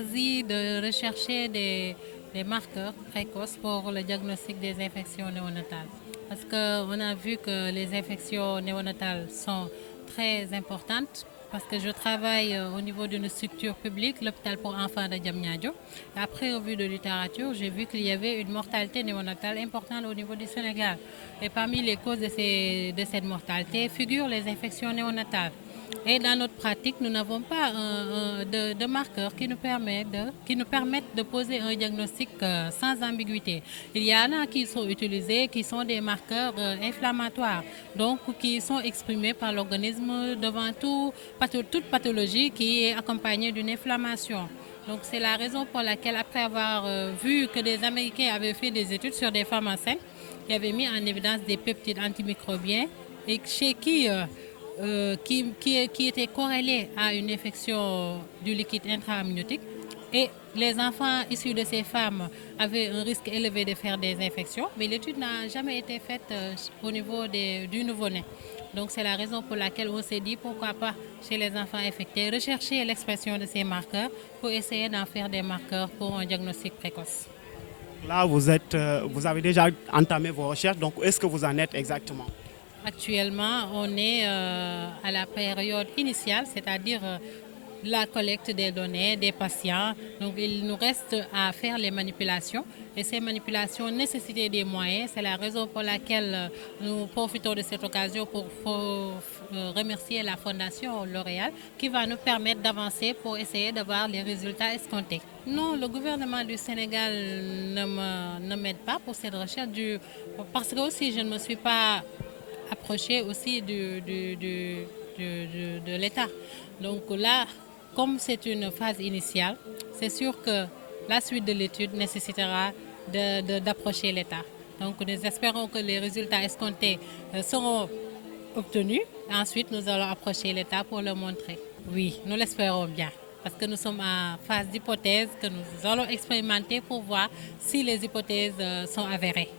choisi de rechercher des marqueurs précoces pour le diagnostic des infections néonatales. Parce qu'on a vu que les infections néonatales sont très importantes parce que je travaille au niveau d'une structure publique, l'hôpital pour enfants de Diamniadio. Après revue de littérature, j'ai vu qu'il y avait une mortalité néonatale importante au niveau du Sénégal. Et parmi les causes de cette mortalité figurent les infections néonatales. Et dans notre pratique, nous n'avons pas de marqueurs qui nous permettent de poser un diagnostic sans ambiguïté. Il y en a qui sont utilisés, qui sont des marqueurs inflammatoires, donc qui sont exprimés par l'organisme devant toute pathologie qui est accompagnée d'une inflammation. Donc c'est la raison pour laquelle, après avoir vu que des Américains avaient fait des études sur des femmes enceintes, qui avaient mis en évidence des peptides antimicrobiens et chez qui était corrélé à une infection du liquide intra-amniotique. Et les enfants issus de ces femmes avaient un risque élevé de faire des infections, mais l'étude n'a jamais été faite au niveau du nouveau-né. Donc c'est la raison pour laquelle on s'est dit pourquoi pas chez les enfants infectés rechercher l'expression de ces marqueurs pour essayer d'en faire des marqueurs pour un diagnostic précoce. Là, vous avez déjà entamé vos recherches, donc où est-ce que vous en êtes exactement? Actuellement, on est à la période initiale, c'est-à-dire la collecte des données des patients. Donc il nous reste à faire les manipulations et ces manipulations nécessitaient des moyens. C'est la raison pour laquelle nous profitons de cette occasion pour remercier la Fondation L'Oréal qui va nous permettre d'avancer pour essayer d'avoir les résultats escomptés. Non, le gouvernement du Sénégal ne m'aide pas pour cette recherche parce que aussi je ne me suis pas approchée aussi de l'État. Donc là, comme c'est une phase initiale, c'est sûr que la suite de l'étude nécessitera d'approcher l'État. Donc nous espérons que les résultats escomptés seront obtenus. Ensuite, nous allons approcher l'État pour le montrer. Oui, nous l'espérons bien. Parce que nous sommes en phase d'hypothèse que nous allons expérimenter pour voir si les hypothèses sont avérées.